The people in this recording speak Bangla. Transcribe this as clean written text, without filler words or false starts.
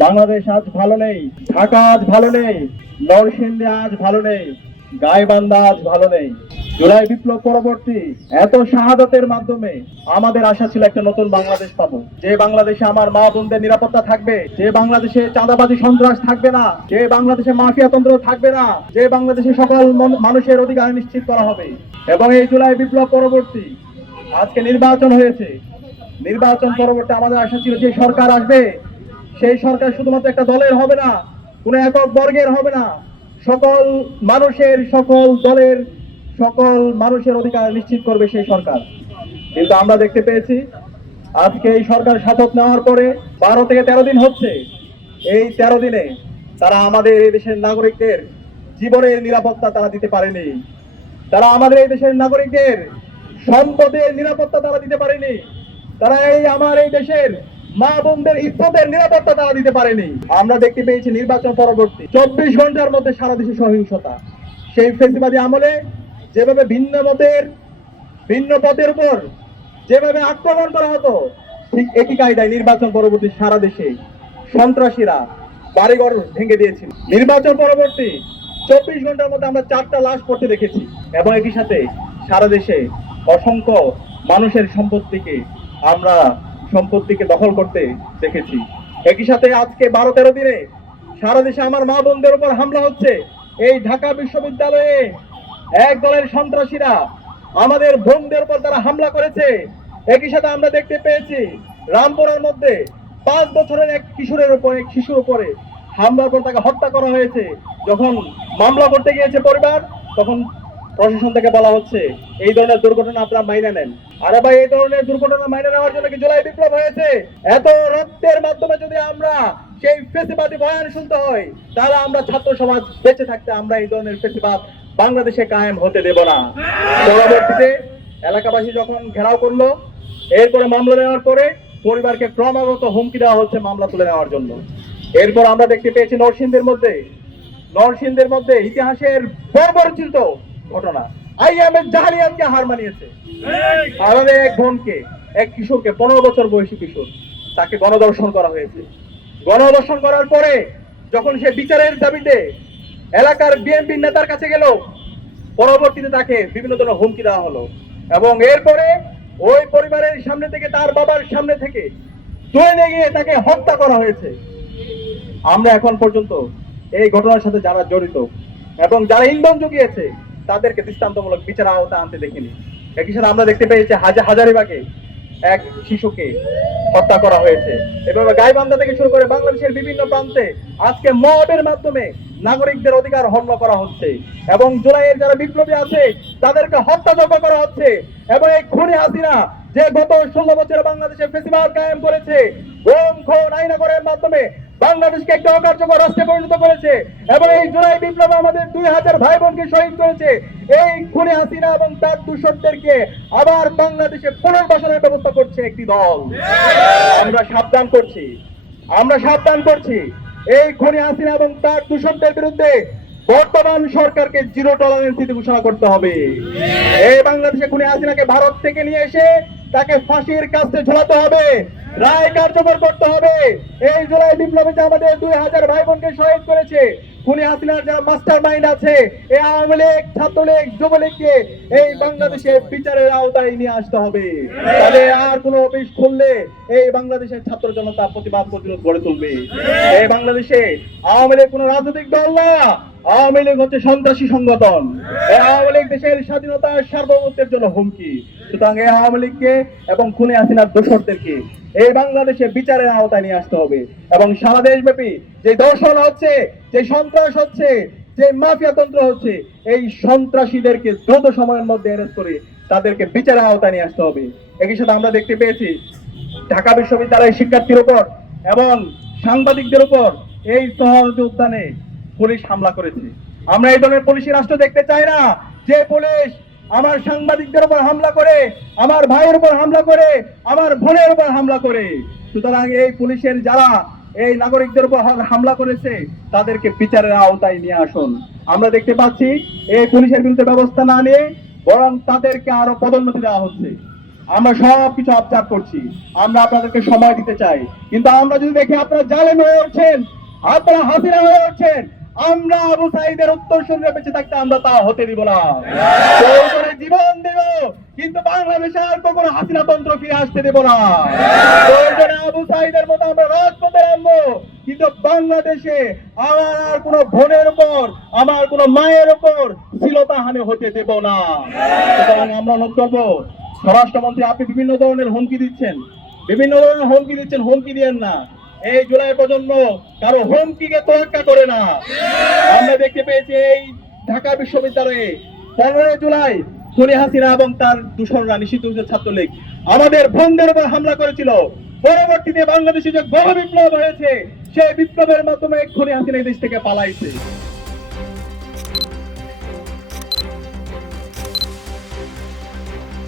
বাংলাদেশ আজ ভালো নেই, ঢাকা আজ ভালো নেই, নরসিংদী আজ ভালো নেই, গাইবান্ধা আজ ভালো নেই। জুলাই বিপ্লব পরবর্তী এত শাহাদাতের মাধ্যমে আমাদের আশা ছিল একটা নতুন বাংলাদেশ পাবো, যে বাংলাদেশে আমার মা বোনদের নিরাপত্তা থাকবে, যে বাংলাদেশে চাঁদাবাজি সন্ত্রাস থাকবে না, যে বাংলাদেশে মাফিয়াতন্ত্র থাকবে না, যে বাংলাদেশে সকল মানুষের অধিকার নিশ্চিত করা হবে। এবং এই জুলাই বিপ্লব পরবর্তী আজকে নির্বাচন হয়েছে। নির্বাচন পরবর্তী আমাদের আশা ছিল যে সরকার আসবে, সেই সরকার শুধুমাত্র একটা দলের হবে না, কোনো একক বর্গের হবে না, সকল মানুষের, সকল দলের, সকল মানুষের অধিকার নিশ্চিত করবে সেই সরকার। কিন্তু আমরা দেখতে পেয়েছি আজকে এই সরকার শপথ নেওয়ার পরে 12 থেকে 13 দিন হচ্ছে। এই 13 দিনে তারা আমাদের এই দেশের নাগরিকদের জীবনের নিরাপত্তা তারা দিতে পারেনি। তারা আমাদের এই দেশের নাগরিকদের সম্পদের নিরাপত্তা তারা দিতে পারেনি। তারা আমার এই দেশের মা বোনদের ইজ্জতের নিরাপত্তা তারা দিতে পারেনি। আমরা দেখতে পেয়েছি নির্বাচন পরবর্তী 24 ঘন্টার মধ্যে সারা দেশে সহিংসতা। সেই ফেসিবাদী আমলে যেভাবে ভিন্ন মতের, ভিন্ন পথের উপর যেভাবে আক্রমণ করা হতো, ঠিক একই কায়দায় নির্বাচন পরবর্তী সারা দেশে সন্ত্রাসীরা বাড়িঘর ভেঙে দিয়েছিল। নির্বাচন পরবর্তী 24 ঘন্টার মধ্যে আমরা 4টা লাশ পড়তে দেখেছি এবং একই সাথে সারা দেশে অসংখ্য মানুষের সম্পত্তিকে দখল করতে দেখেছি। একই সাথে আজকে 12-13 দিনে সারা দেশে আমার মা বোনদের উপর হামলা হচ্ছে। এই ঢাকা বিশ্ববিদ্যালয়ে এক দলের সন্ত্রাসীরা আমাদের বোনদের উপর তারা হামলা করেছে। একই সাথে আমরা দেখতে পেয়েছি রামপুরার মধ্যে 5 বছরের এক শিশুর উপরে হামলার পর তাকে হত্যা করা হয়েছে। যখন মামলা করতে গিয়েছে পরিবার, তখন প্রশাসন থেকে বলা হচ্ছে এই ধরনের দুর্ঘটনা আপনারা মাইনে নেন। আরে ভাই, এই ধরনের দুর্ঘটনা মাইনে নেওয়ার জন্য কি জুলাই বিপ্লব হয়েছে? এত রক্তের মাধ্যমে যদি আমরা সেই ফেসিবাদী বয়ান শুনতে হয়, তাহলে আমরা ছাত্র সমাজ বেঁচে থাকতে আমরা এই ধরনের ফেসিবাদ বাংলাদেশে কায়েম হতে দেব না। পরবর্তীতে এলাকাবাসী যখন ঘেরাও করলো, এরপরে মামলা নেওয়ার পরে পরিবারকে ক্রমাগত হুমকি দেওয়া হচ্ছে মামলা তুলে নেওয়ার জন্য। এরপর আমরা দেখতে পেয়েছি নরসিংদীর মধ্যে ইতিহাসের বর্বরচিত ঘটনা, আইএমএস জাহালিয়াতকে হার মানিয়েছে। আমাদের এক বোনকে, এক কিশোরকে, 15 বছর বয়সী কিশোর, তাকে গণধর্ষণ করা হয়েছে। গণধর্ষণ করার পরে যখন সে বিচারের দাবিতে এলাকার বিএনপি নেতার কাছে গেল, পরবর্তীতে তাকে বিভিন্ন ধরনের হুমকি দেওয়া হলো এবং এরপরে ওই পরিবারের সামনে থেকে, তার বাবার সামনে থেকে তুলে নিয়ে গিয়ে তাকে হত্যা করা হয়েছে। আমরা এখন পর্যন্ত এই ঘটনার সাথে যারা জড়িত এবং যারা ইন্ধন জুগিয়েছে তাদেরকে দৃষ্টান্তমূলক বিচার আওতায় আনতে দেখিনি। একই সাথে আমরা দেখতে পেয়েছি হাজারীবাগে এক শিশুকে হত্যা করা হয়েছে। এভাবে গাইবান্ধা থেকে শুরু করে বাংলাদেশের বিভিন্ন প্রান্তে আজকে মবের মাধ্যমে নাগরিকদের অধিকার হরণ করা হচ্ছে এবং জুলাইয়ের যারা বিপ্লবী আছে তাদেরকে হত্যাযজ্ঞ করা হচ্ছে। এবং এই খুনি হাসিনা যে গত 16 বছরে বাংলাদেশে ফেসিবাদ কায়েম করেছে, গুম খুন আইনাগরের মাধ্যমে বাংলাদেশকে একটা অকার্যকর রাষ্ট্রে পরিণত করেছে এবং এই জুলাই বিপ্লব আমাদের 2000 ভাই বোনকে শহীদ করেছে। এই খুনি হাসিনা এবং তার দূষরদেরকে আবার বাংলাদেশে পুনর্বাসনের ব্যবস্থা করছে একটি দল। আমরা সাবধান করছি এই খুনি হাসিনা এবং তার দূষরদের বিরুদ্ধে বর্তমান সরকারকে 0 টলারেন্স নীতি ঘোষণা করতে হবে। এই বাংলাদেশে খুনি হাসিনাকে ভারত থেকে নিয়ে এসে তাকে ফাঁসির কাছে ঝোলাতে হবে, রায় কার্যকর করতে হবে। এই জুলাই বিপ্লবে যে আমাদের 2000 ভাই বোনকে শহীদ করেছে, খুনি হাসিনার যারা মাস্টার মাইন্ড আছে, এই আওয়ামী লীগ, ছাত্রলীগ, যুবলীগকে এই বাংলাদেশে বিচারের আওতায় নিয়ে আসতে হবে। তাহলে আর কোনো অফিস খুললে এই বাংলাদেশের ছাত্র জনতা প্রতিবাদ প্রতিরোধ গড়ে তুলবে। এই বাংলাদেশে আওয়ামী লীগ কোনো রাজনৈতিক দল না, আওয়ামী লীগ হচ্ছে সন্ত্রাসী সংগঠন। এই আওয়ামী লীগ দেশের স্বাধীনতা সার্বভৌমত্বের জন্য হুমকি। সুতরাং এই আওয়ামী লীগকে এবং খুনি হাসিনার দোষরদেরকে এই বাংলাদেশে বিচারের আওতায় নিয়ে আসতে হবে এবং সারা দেশব্যাপী যে দর্শন হচ্ছে, যে সন্ত্রাস হচ্ছে, যে মাফিয়াতন্ত্র হচ্ছে, এই সন্ত্রাসীদেরকে দ্রুত সময়ের মধ্যে অ্যারেস্ট করে তাদেরকে বিচারের আওতায় নিয়ে আসতে হবে। একই সাথে আমরা দেখতে পেয়েছি ঢাকা বিশ্ববিদ্যালয়ের শিক্ষার্থীর উপর এবং সাংবাদিকদের উপর এই সোহরাওয়ার্দী উদ্যানে পুলিশ হামলা করেছে। আমরা এই ধরনের পুলিশি রাষ্ট্র দেখতে চাই না, যে পুলিশ আমার সাংবাদিকদের উপর হামলা করে, আমার ভাইয়ের উপর হামলা করে, আমার বোনের উপর হামলা করে। সুতরাং এই পুলিশের যারা এই নাগরিকদের উপর হামলা করেছে তাদেরকে বিচারের আওতায় নিয়ে আসুন। আমরা দেখতে পাচ্ছি এই পুলিশের বিরুদ্ধে ব্যবস্থা না নিয়ে বরং তাদেরকে আরো পদোন্নতি দেওয়া হচ্ছে। আমরা সবকিছু অবজার্ভ করছি, আমরা আপনাদেরকে সময় দিতে চাই, কিন্তু আমরা যদি দেখি আপনারা জালেম হয়ে উঠছেন, আপনারা হাসিনা হয়ে উঠছেন, আমরা আবু সাইদের উত্তরসূরিরা বেঁচে থাকতে আমরা তা হতে দিব না। প্রয়োজনে জীবন দেব, কিন্তু বাংলাদেশে আর কখনো হাসিনা তন্ত্র ফিরে আসতে দেব না। প্রয়োজনে আবু সাইদের মতো আমরা রাজপথে নামবো, কিন্তু বাংলাদেশে আমার আর কোনো বোনের উপর, আমার কোনো মায়ের উপর শ্লীলতাহানি হতে দেব না। সুতরাং আমরা অনুরোধ করবো, স্বরাষ্ট্রমন্ত্রী আপনি বিভিন্ন ধরনের হুমকি দিচ্ছেন, হুমকি দিয়েন না। এই জুলাই প্রজন্ম কারো হুমকিকে তোয়াক্কা করে না। আমরা দেখতে পেয়েছি এই ঢাকা বিশ্ববিদ্যালয়ে 15 জুলাই খুনি হাসিনা এবং তার দূষণরা, নিষিদ্ধ ছাত্রলীগ আমাদের বোনদের উপর হামলা করেছিল। পরবর্তীতে বাংলাদেশে যে গণ বিপ্লব হয়েছে, সেই বিপ্লবের মাধ্যমে খুনি হাসিনা এই দেশ থেকে পালাইছে।